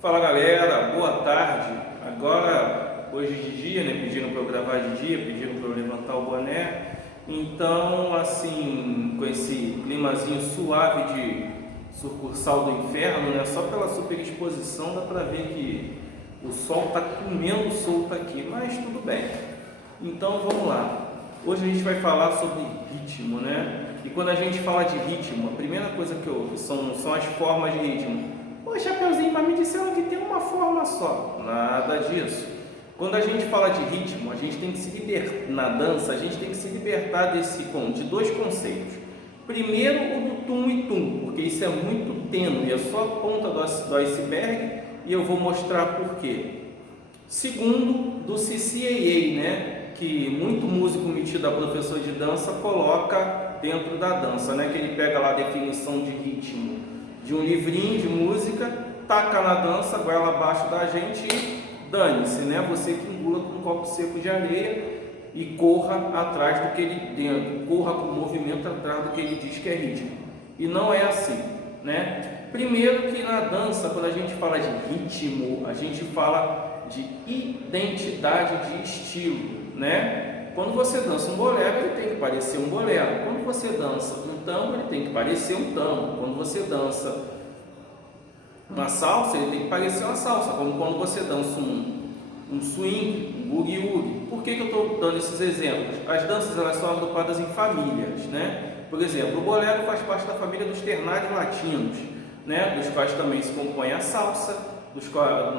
Fala galera, boa tarde. Agora, hoje de dia, né? Pediram para eu gravar de dia, pediram para eu levantar o boné. Então, assim, com esse climazinho suave de sucursal do inferno, né? Só pela superexposição dá para ver que o sol tá comendo solto aqui, mas tudo bem. Então vamos lá. Hoje a gente vai falar sobre ritmo, né? E quando a gente fala de ritmo, a primeira coisa que eu são as formas de ritmo. Pô, Chapeuzinho, mas me disseram que tem uma forma só. Nada disso. Quando a gente fala de ritmo, a gente tem que se libertar, na dança, a gente tem que se libertar de dois conceitos. Primeiro, o do tum e tum, porque isso é muito tênue, é só a ponta do iceberg e eu vou mostrar por quê. Segundo, do CCAA, né? Que muito músico metido a professor de dança coloca dentro da dança, né? Que ele pega lá a definição de ritmo de um livrinho de música, taca na dança, goela abaixo da gente e dane-se, né? Você que engula com um copo seco de areia e corra atrás do que ele dentro, corra com o movimento atrás do que ele diz que é ritmo. E não é assim, né? Primeiro que na dança, quando a gente fala de ritmo, a gente fala de identidade de estilo, né? Quando você dança um bolero, ele tem que parecer um bolero. Quando você dança um tango, ele tem que parecer um tango. Quando você dança uma salsa, ele tem que parecer uma salsa. Como quando você dança um swing, um boogie-woogie. Por que eu estou dando esses exemplos? As danças elas são agrupadas em famílias, né? Por exemplo, o bolero faz parte da família dos ternários latinos, né? Dos quais também se compõe a salsa, dos quais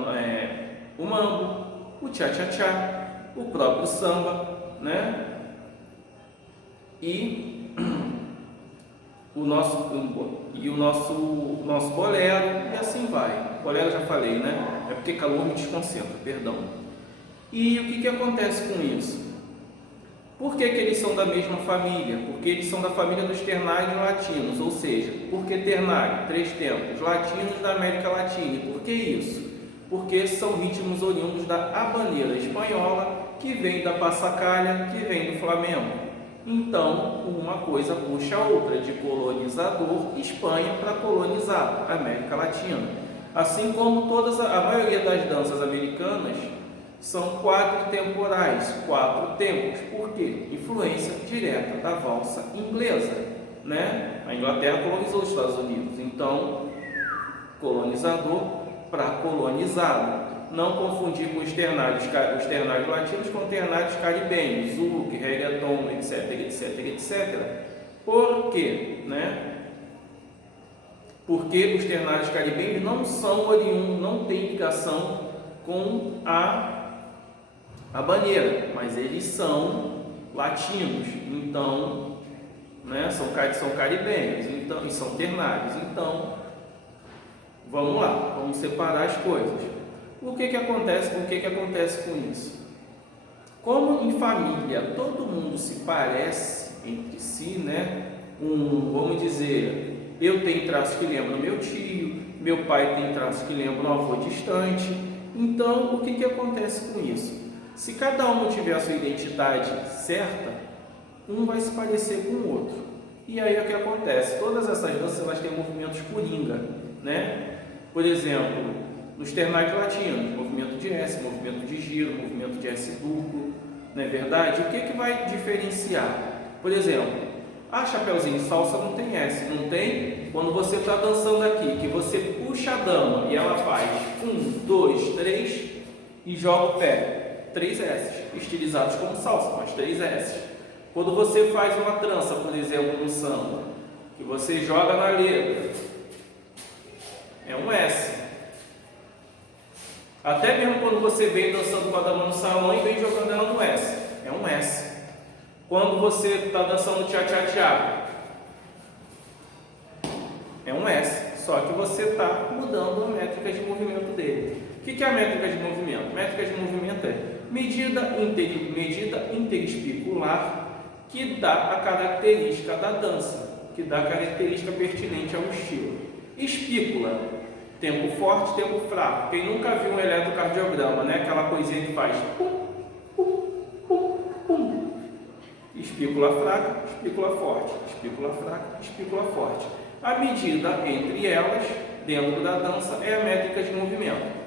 o mambo, o tchá-tchá-tchá, o próprio samba, né? E o nosso bolero, e assim vai. Bolero já falei, né? É porque calor me desconcentra, perdão. E o que acontece com isso? Por que eles são da mesma família? Porque eles são da família dos ternários latinos, ou seja, por que ternário? 3 tempos, latinos da América Latina. E por que isso? Porque são ritmos oriundos da habaneira espanhola, que vem da passacalha, que vem do Flamengo. Então, uma coisa puxa a outra, de colonizador, Espanha para colonizar América Latina. Assim como a maioria das danças americanas são quadritemporais, 4 tempos. Por quê? Influência direta da valsa inglesa, né? A Inglaterra colonizou os Estados Unidos, então colonizador para colonizado. Não confundir com os ternários latinos com ternários caribenhos, zouk, reggaeton, etc. Por quê? Né? Porque os ternários caribenhos não são oriundos, não têm ligação com a habaneira, mas eles são latinos, então, né? São caribenhos, então, e são ternários. Então, vamos lá, vamos separar as coisas. O que acontece com isso? Como em família todo mundo se parece entre si, né? Vamos dizer, eu tenho traços que lembram meu tio, meu pai tem traços que lembram um avô distante. Então, o que acontece com isso? Se cada um tiver a sua identidade certa, um vai se parecer com o outro. E aí o que acontece? Todas essas danças elas têm movimentos coringa, né? Por exemplo, nos ternários latinos, movimento de S, movimento de giro, movimento de S duplo, não é verdade? O que vai diferenciar? Por exemplo, Chapeuzinho, salsa não tem S, não tem? Quando você está dançando aqui, que você puxa a dama e ela faz 1, 2, 3 e joga o pé, 3 S, estilizados como salsa, mas 3 S. Quando você faz uma trança, por exemplo, no samba, que você joga na letra, é um S. Até mesmo quando você vem dançando com a dama no salão e vem jogando ela no S, é um S. Quando você está dançando tchá-tchá-tchá, é um S, só que você está mudando a métrica de movimento dele. O que é a métrica de movimento? Métrica de movimento é medida interespicular que dá a característica da dança, que dá a característica pertinente ao estilo. Espícula, tempo forte, tempo fraco. Quem nunca viu um eletrocardiograma, né? Aquela coisinha que faz pum, pum, pum, pum. Espícula fraca, espícula forte, espícula fraca, espícula forte. A medida entre elas dentro da dança é a métrica de movimento.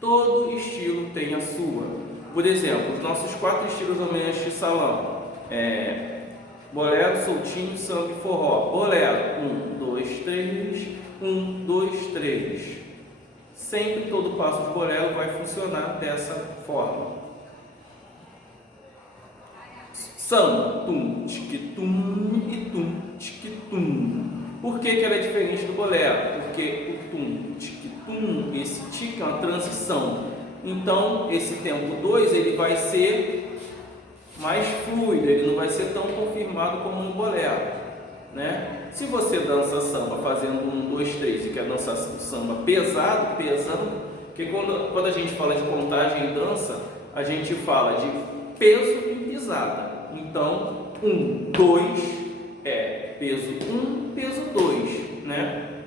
Todo estilo tem a sua. Por exemplo, os nossos 4 estilos dominantes de salão bolero, soltinho, samba e forró. Bolero, 1, 2, 3, 1, 2, 3. Sempre todo passo de bolero vai funcionar dessa forma. Samba, tum, tique-tum e tum, tique-tum. Por que ela é diferente do bolero? Porque o tum, tique-tum, esse tique é uma transição. Então, esse tempo 2 ele vai ser mais fluido, ele não vai ser tão confirmado como no bolero, né? Se você dança samba fazendo 1, 2, 3 e quer dançar samba pesado, porque quando a gente fala de contagem em dança, a gente fala de peso e pisada. Então, 1, 2 é peso 1, peso 2, né?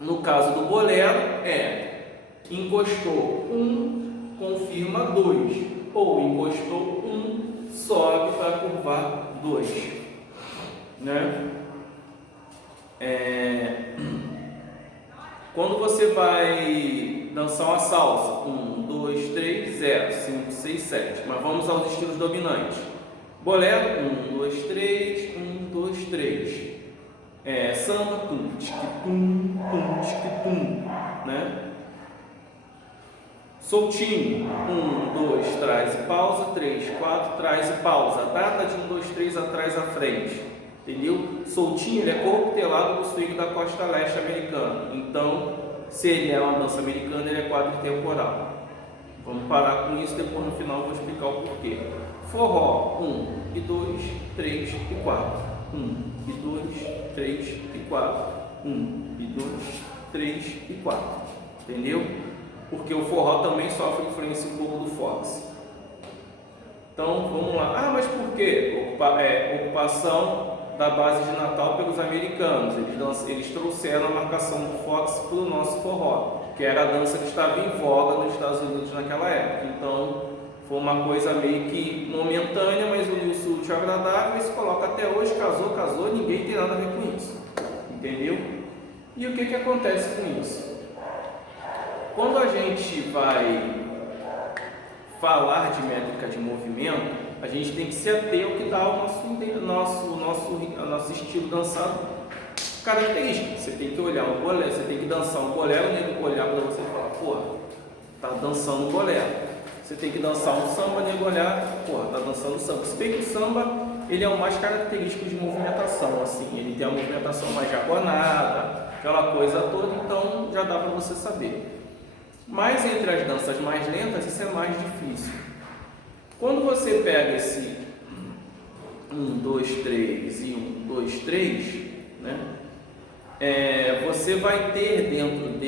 No caso do bolero encostou 1, confirma 2, ou encostou 1, sobe para curvar 2, né? Quando você vai dançar uma salsa, 1, 2, 3, 0, 5, 6, 7, mas vamos aos estilos dominantes. Bolero, 1, 2, 3, 1, 2, 3. Samba, tum, tique-tum, né? Soltinho, 1, 2, traz e pausa, 3, 4, traz e pausa. Data de 1, 2, 3 atrás à frente, entendeu? Soltinho, ele é coquetelado do swing da costa leste americana. Então, se ele é uma dança americana, ele é quadritemporal. Vamos parar com isso, depois no final eu vou explicar o porquê. Forró, 1 e 2, 3 e 4. 1 e 2, 3 e 4. 1 e 2, 3 e 4. Entendeu? Porque o forró também sofre influência um pouco do fox. Então, vamos lá. Mas por quê? Ocupação da base de Natal pelos americanos. Eles trouxeram a marcação do fox para o nosso forró, que era a dança que estava em voga nos Estados Unidos naquela época. Então, foi uma coisa meio que momentânea, mas uniu o útil ao agradável e se coloca até hoje. Casou, ninguém tem nada a ver com isso. Entendeu? E o que acontece com isso? Quando a gente vai falar de métrica de movimento, a gente tem que se ater ao que dá ao nosso estilo dançado característico. Você tem que olhar um bolero, você tem que dançar um bolero, nego olhar para você e falar, porra, tá dançando um bolero. Você tem que dançar um samba, nego olhar, porra, tá dançando samba. Se bem que o samba, ele é o mais característico de movimentação, assim, ele tem a movimentação mais diagonada, aquela coisa toda, então já dá para você saber. Mas entre as danças mais lentas, isso é mais difícil. Quando você pega esse 1, 2, 3 e 1, 2, 3, né? Você vai ter dentro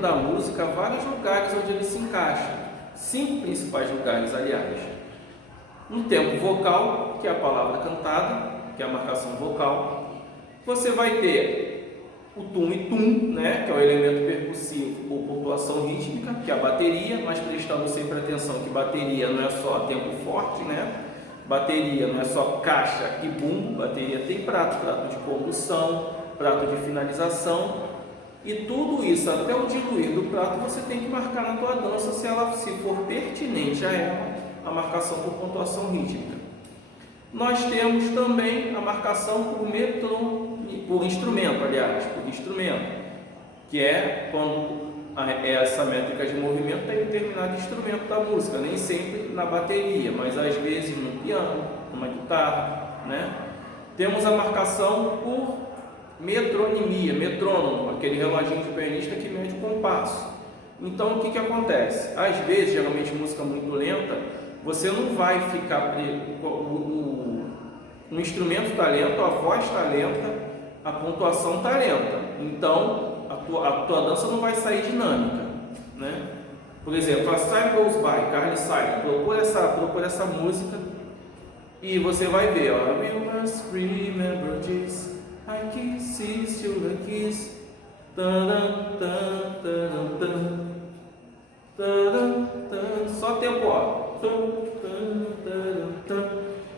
da música vários lugares onde ele se encaixa. 5 principais lugares, aliás. No tempo vocal, que é a palavra cantada, que é a marcação vocal. Você vai ter o tum e tum, né, que é o elemento percussivo ou pontuação rítmica, que é a bateria, mas prestando sempre atenção que bateria não é só tempo forte, né? Bateria não é só caixa e bumbo, bateria tem prato de condução, prato de finalização, e tudo isso, até o diluir do prato, você tem que marcar na tua dança, se for pertinente a ela, a marcação por pontuação rítmica. Nós temos também a marcação por instrumento, que é quando essa métrica de movimento está em determinado instrumento da música, nem sempre na bateria, mas às vezes no piano, numa guitarra, né? Temos a marcação por metronomia, metrônomo, aquele reloginho de pianista que mede o compasso. Então o que acontece? Às vezes, geralmente música muito lenta, você não vai ficar o instrumento está lento, a voz está lenta, a pontuação está lenta. Então a tua dança não vai sair dinâmica, né? Por exemplo, a Time Goes By, Carly Simon, procura essa música e você vai ver, ó, We must remember this, I kiss you, I kiss, só tempo, ó.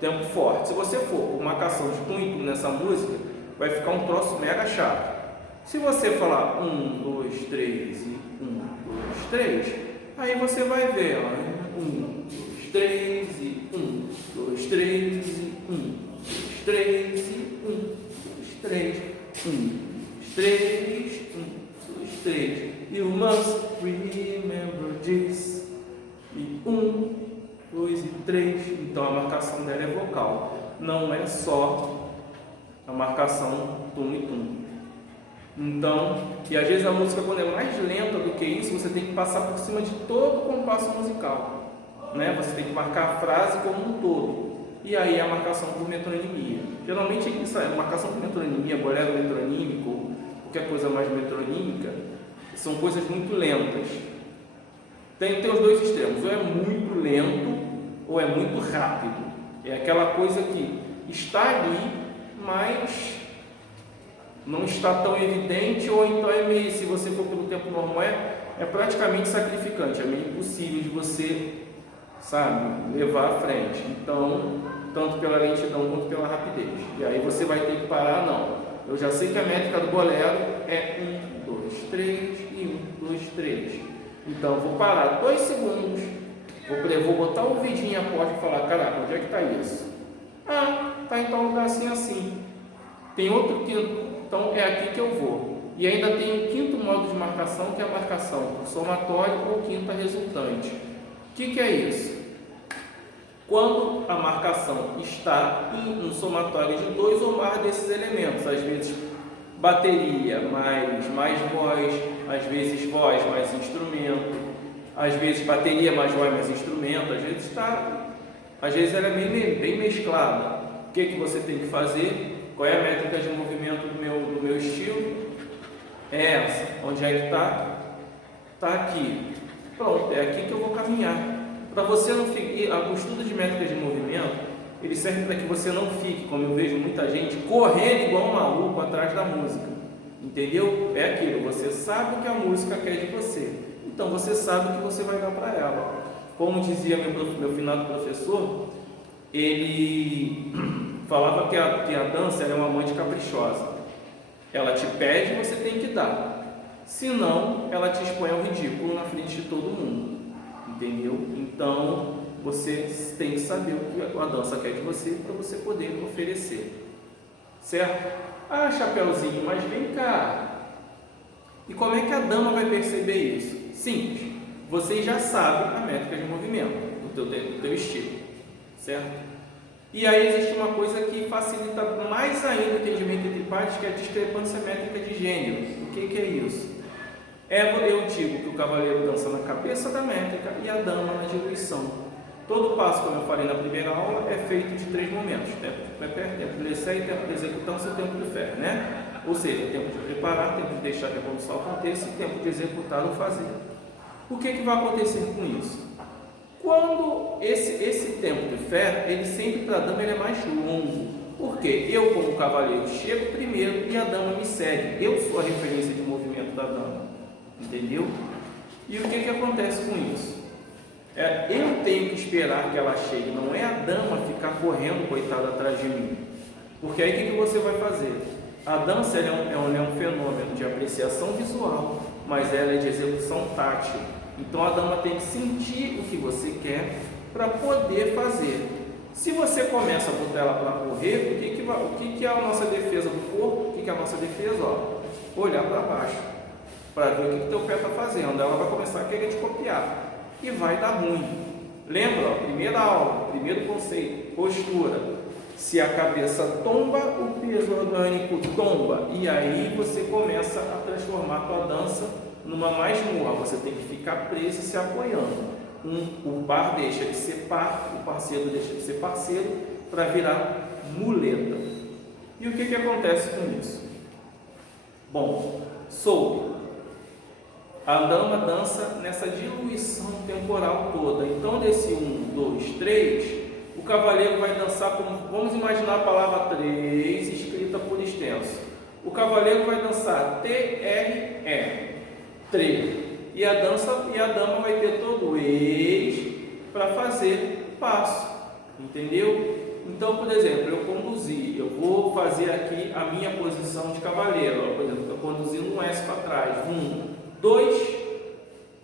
tempo forte. Se você for com marcação de tum e tum nessa música, vai ficar um troço mega chato. Se você falar 1, 2, 3 e 1, 2, 3, aí você vai ver, ó, 1, 2, 3 e 1, 2, 3 e 1, 2, 3 e 1, 2, 3, 1, 2, 3, 1, 2, 3. You must remember this. E 1, 2 e 3. Então a marcação dela é vocal, não é só a marcação tum e tum. Então, e às vezes a música, quando é mais lenta do que isso, você tem que passar por cima de todo o compasso musical, né? Você tem que marcar a frase como um todo, e aí é a marcação por metonimia. Geralmente isso é marcação por metonimia, bolero metronímico, qualquer coisa mais metronímica, são coisas muito lentas. Tem os dois extremos, ou é muito lento ou é muito rápido. É aquela coisa que está ali, mas não está tão evidente, ou então é meio, se você for pelo tempo normal, é praticamente sacrificante, é meio impossível de você, sabe, levar à frente. Então, tanto pela lentidão quanto pela rapidez. E aí você vai ter que parar, não. Eu já sei que a métrica do bolero é 1, 2, 3 e 1, 2, 3. Então, vou parar 2 segundos, vou botar o ouvidinho a porta e falar, caraca, onde é que está isso? Ah, está em tal lugar assim, assim. Tem outro quinto, então é aqui que eu vou. E ainda tem o quinto modo de marcação, que é a marcação por somatório ou quinta resultante. O que é isso? Quando a marcação está em um somatório de 2 ou mais desses elementos, às vezes bateria mais voz, às vezes voz mais instrumento, às vezes bateria mais voz mais instrumento, às vezes ela é bem mesclada. O que você tem que fazer? Qual é a métrica de movimento do meu estilo? É essa. Onde é que está? Está aqui. Pronto, é aqui que eu vou caminhar. Para você não ficar, o estudo de métricas de movimento, ele serve para que você não fique, como eu vejo muita gente, correndo igual um maluco atrás da música. Entendeu? É aquilo, você sabe o que a música quer de você. Então você sabe o que você vai dar para ela. Como dizia meu finado professor, ele falava que a dança é uma amante caprichosa. Ela te pede, você tem que dar. Senão, ela te expõe ao ridículo na frente de todo mundo. Entendeu? Então, você tem que saber o que a dança quer de você para você poder oferecer. Certo? Ah, Chapeuzinho, mas vem cá. E como é que a dama vai perceber isso? Simples. Você já sabe a métrica de movimento do teu estilo. Certo? E aí existe uma coisa que facilita mais ainda o entendimento entre partes, que é a discrepância métrica de gênero. O que é isso? Eu digo que o cavaleiro dança na cabeça da métrica e a dama na diluição. Todo passo, como eu falei na primeira aula, é feito de 3 momentos: tempo de preparo, tempo de descer, tempo de execução e tempo de fé, né? Ou seja, tempo de preparar, tempo de deixar que a evolução aconteça e tempo de executar ou fazer. O que vai acontecer com isso? Quando esse tempo de fé, ele sempre para a dama ele é mais longo. Porque eu, como cavaleiro, chego primeiro e a dama me segue. Eu sou a referência de movimento da dama. Entendeu? E o que acontece com isso? Eu tenho que esperar que ela chegue, não é a dama ficar correndo, coitada, atrás de mim. Porque aí o que você vai fazer? A dança é um fenômeno de apreciação visual, mas ela é de execução tátil. Então a dama tem que sentir o que você quer para poder fazer. Se você começa a botar ela para correr, o que é a nossa defesa do corpo? O que é a nossa defesa? Olhar para baixo, para ver o que teu pé está fazendo. Ela vai começar a querer te copiar e vai dar ruim. Lembra? Primeira aula, primeiro conceito, postura. Se a cabeça tomba, o peso orgânico tomba, e aí você começa a transformar a tua dança numa masmorra. Você tem que ficar preso e se apoiando. O par deixa de ser par, o parceiro deixa de ser parceiro, para virar muleta. E o que acontece com isso? Bom, a dama dança nessa diluição temporal toda. Então, desse 1, 2, 3, o cavaleiro vai dançar como, vamos imaginar a palavra 3 escrita por extenso. O cavaleiro vai dançar T-R-E, 3. E a dama vai ter todo o ex para fazer passo. Entendeu? Então, por exemplo, eu conduzi, eu vou fazer aqui a minha posição de cavaleiro. Ó, por exemplo, estou conduzindo um S para trás. 1, 2,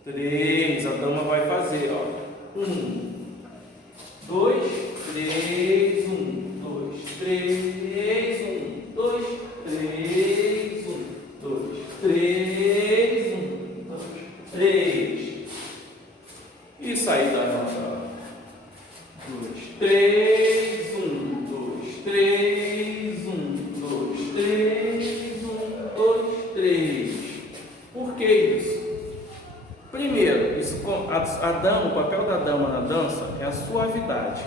3. A dama vai fazer, ó. 1, 2, 3, 1, 2, 3, 1, 2, 3, 1, 2, 3, 1, 2, 3. E sair da nota. 2, 3, 1, 2, 3, 1, 2, 3, 1, 2, 3. Por que isso? Primeiro, a dama, o papel da dama na dança é a suavidade,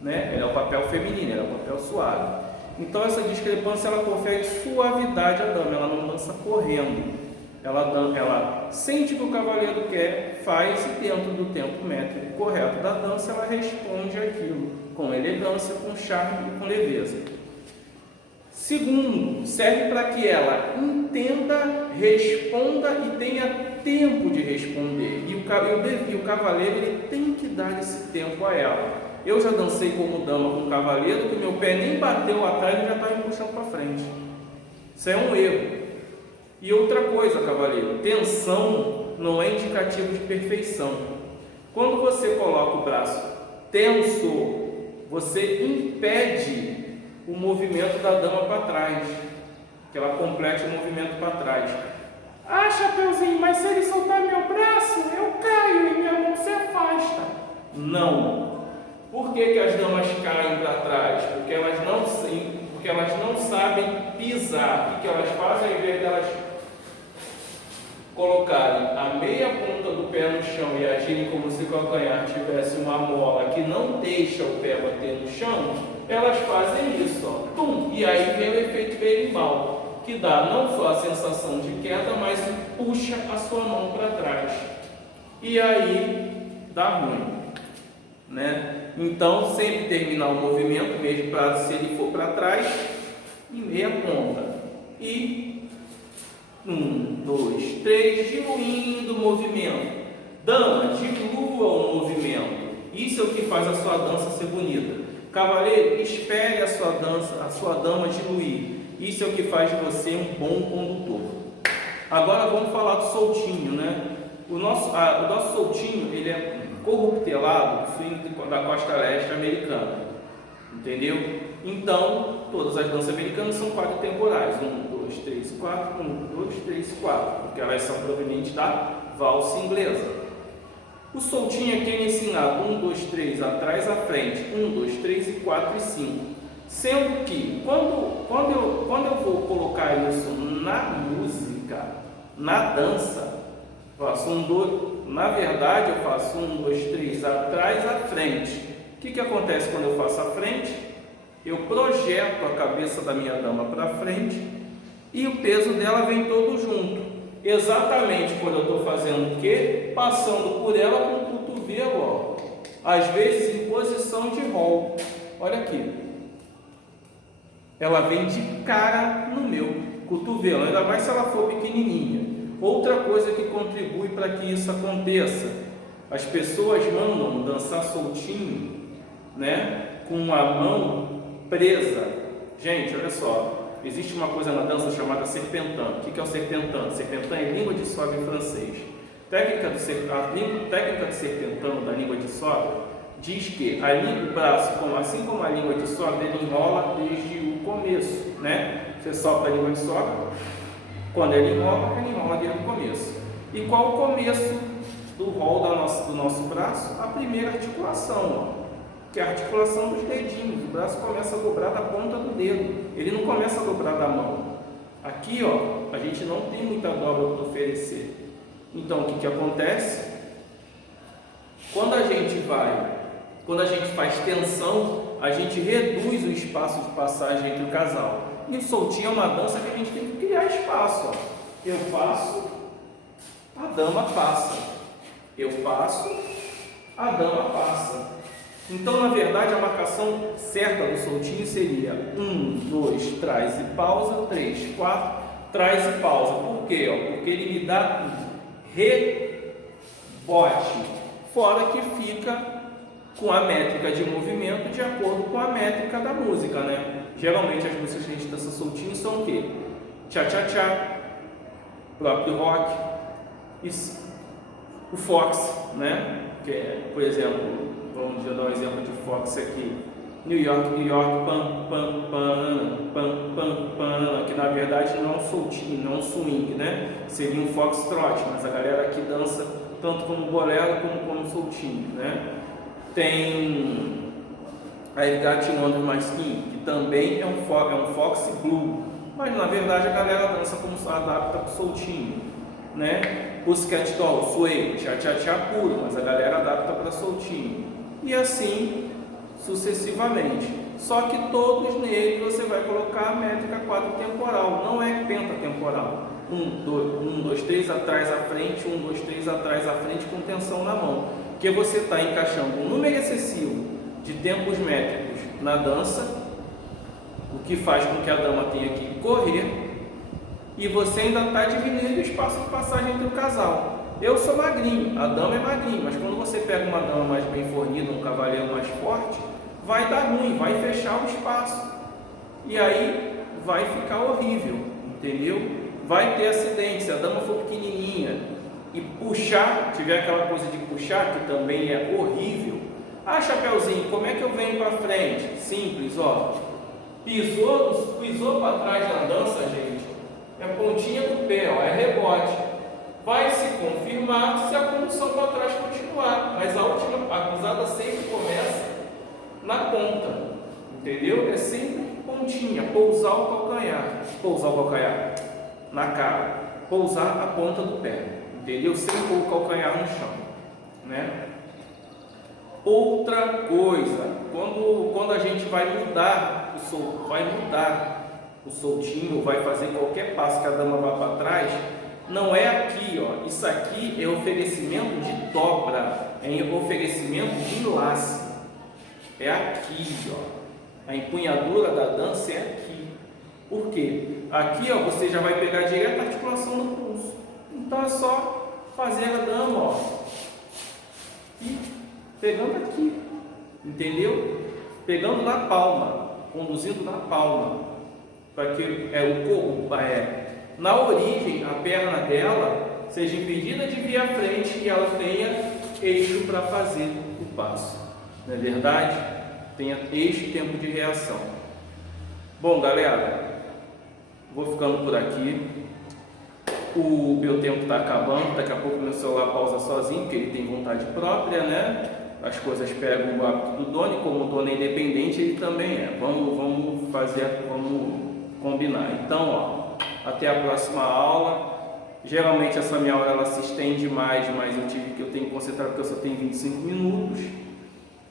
né? Ela é o papel feminino, ela é o papel suave. Então essa discrepância ela confere suavidade à dama, ela não dança correndo. Ela sente o que o cavaleiro quer, faz e dentro do tempo métrico correto da dança ela responde aquilo com elegância, com charme e com leveza. Segundo, serve para que ela entenda, responda e tenha tempo de responder. E o cavaleiro ele tem que dar esse tempo a ela. Eu já dancei como dama com o cavaleiro que meu pé nem bateu atrás e já estava me puxando para frente. Isso é um erro. E outra coisa, cavaleiro, tensão não é indicativo de perfeição. Quando você coloca o braço tenso, você impede o movimento da dama para trás, que ela complete o movimento para trás. Ah, Chapeuzinho, mas se ele soltar meu braço, eu caio e minha mão se afasta. Não. Por que as damas caem para trás? Porque elas não sabem pisar. O que elas fazem, ao invés de elas colocarem a meia ponta do pé no chão e agirem como se o calcanhar tivesse uma mola que não deixa o pé bater no chão, elas fazem isso, ó, tum, e aí vem o efeito berimbau, que dá não só a sensação de queda, mas puxa a sua mão para trás. E aí dá ruim, né? Então, sempre terminar o movimento, mesmo se ele for para trás, em meia ponta. E 1, 2, 3, diluindo o movimento. Dama, dilua o movimento. Isso é o que faz a sua dança ser bonita. Cavaleiro, espere a sua dama diluir. Isso é o que faz de você um bom condutor. Agora vamos falar do soltinho, né? O nosso soltinho, ele é corruptelado do swing da costa leste americana. Entendeu? Então, todas as danças americanas são 4 temporais. 1, 2, 3, 4, 1, 2, 3, 4, porque elas são provenientes da valsa inglesa. O soltinho aqui é ensinado 1, 2, 3, atrás, à frente, 1, 2, 3 e 4 e 5. Sendo que, quando eu vou colocar isso na música, na dança, faço na verdade eu faço 1, 2, 3, atrás, à frente. O que acontece quando eu faço à frente? Eu projeto a cabeça da minha dama para frente e o peso dela vem todo junto. Exatamente quando eu estou fazendo o quê? Passando por ela com o cotovelo, ó. Às vezes em posição de roll. Olha aqui. Ela vem de cara no meu cotovelo, ainda mais se ela for pequenininha. Outra coisa que contribui para que isso aconteça. As pessoas mandam dançar soltinho, né? Com a mão presa. Gente, olha só. Existe uma coisa na dança chamada serpentin. O que é o serpentin? Serpentin é língua de sobe em francês. Técnica de serpentin da língua de sobe diz que o braço, assim como a língua de sobe, ele enrola desde o começo, né? Você solta a língua de sobe, quando ele enrola desde o começo. E qual o começo do rol do nosso braço? A primeira articulação, ó. Que é a articulação dos dedinhos. O braço começa a dobrar da ponta do dedo, ele não começa a dobrar da mão. Aqui, ó, a gente não tem muita dobra para oferecer. Então, o que acontece? Quando a gente faz tensão, a gente reduz o espaço de passagem entre o casal. E o soltinho é uma dança que a gente tem que criar espaço, ó. Eu passo, a dama passa. Eu passo, a dama passa. Então, na verdade, a marcação certa do soltinho seria 1, 2, traz e pausa, 3, 4, traz e pausa. Por quê? Porque ele me dá rebote, fora que fica com a métrica de movimento de acordo com a métrica da música, né? Geralmente as músicas que a gente dança soltinho são o quê? Tchá-tchá-tchá, próprio rock, o fox, né? Que é, por exemplo, vamos dar um exemplo de fox aqui. New York, pam, pam, pam, pam, pam, pam, que na verdade não é um soltinho, não é um swing, né? Seria um foxtrot, mas a galera aqui dança tanto como bolero como soltinho, né? Tem a I've Got You Under My Skin, que também é um fox blue, mas na verdade a galera dança como adapta para o soltinho, né? Pussycat Dolls, sway, tchá-tchá-tchá puro, mas a galera adapta para soltinho, e assim sucessivamente. Só que todos neles você vai colocar a métrica quadrotemporal, não é pentatemporal. 1, 2, 3 atrás à frente, 1, 2, 3 atrás à frente com tensão na mão, porque você está encaixando um número excessivo de tempos métricos na dança, o que faz com que a dama tenha que correr, e você ainda está diminuindo o espaço de passagem entre o casal. Eu sou magrinho, a dama é magrinha, mas quando você pega uma dama mais bem fornida, um cavaleiro mais forte, vai dar ruim, vai fechar o espaço, e aí vai ficar horrível, entendeu? Vai ter acidente. Se a dama for pequenininha e puxar, tiver aquela coisa de puxar, que também é horrível. Ah, Chapeuzinho, como é que eu venho para frente? Simples, ó. Pisou para trás na dança, gente, é a pontinha do pé, ó, é rebote. Vai se confirmar se a condução para trás continuar, mas a cruzada sempre começa na ponta, entendeu? É sempre pontinha, pousar o calcanhar na cara, pousar a ponta do pé, entendeu? Sem pôr o calcanhar no chão, né? Outra coisa, quando a gente vai mudar o soltinho, vai fazer qualquer passo que a dama vá para trás, não é aqui, ó. Isso aqui é oferecimento de dobra, é oferecimento de enlace. É aqui, ó. A empunhadura da dança é aqui. Por quê? Aqui, ó, você já vai pegar direto a articulação do pulso. Então é só fazer a dama, ó, e pegando aqui, entendeu? Pegando na palma, conduzindo na palma, para que na origem a perna dela seja impedida de vir à frente e ela tenha eixo para fazer o passo. Não é verdade? Tenha eixo e tempo de reação. Bom, galera, vou ficando por aqui. O meu tempo está acabando. Daqui a pouco meu celular pausa sozinho, porque ele tem vontade própria, né? As coisas pegam o hábito do dono, e como o dono é independente, ele também é. Vamos combinar. Então, ó, até a próxima aula. Geralmente essa minha aula ela se estende mais, mas eu tenho que concentrar porque eu só tenho 25 minutos.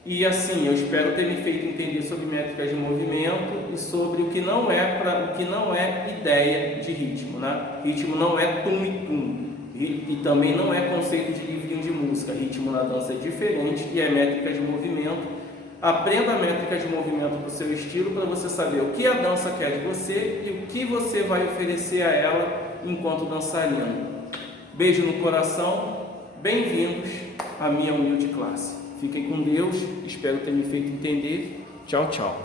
E assim, eu espero ter me feito entender sobre métricas de movimento e sobre o que não é ideia de ritmo, né? Ritmo não é tum e tum, e também não é conceito de livrinho de música. Ritmo na dança é diferente e é métrica de movimento. Aprenda a métrica de movimento para o seu estilo, para você saber o que a dança quer de você e o que você vai oferecer a ela enquanto dançarino. Beijo no coração, bem-vindos à minha humilde classe. Fiquem com Deus, espero ter me feito entender. Tchau, tchau.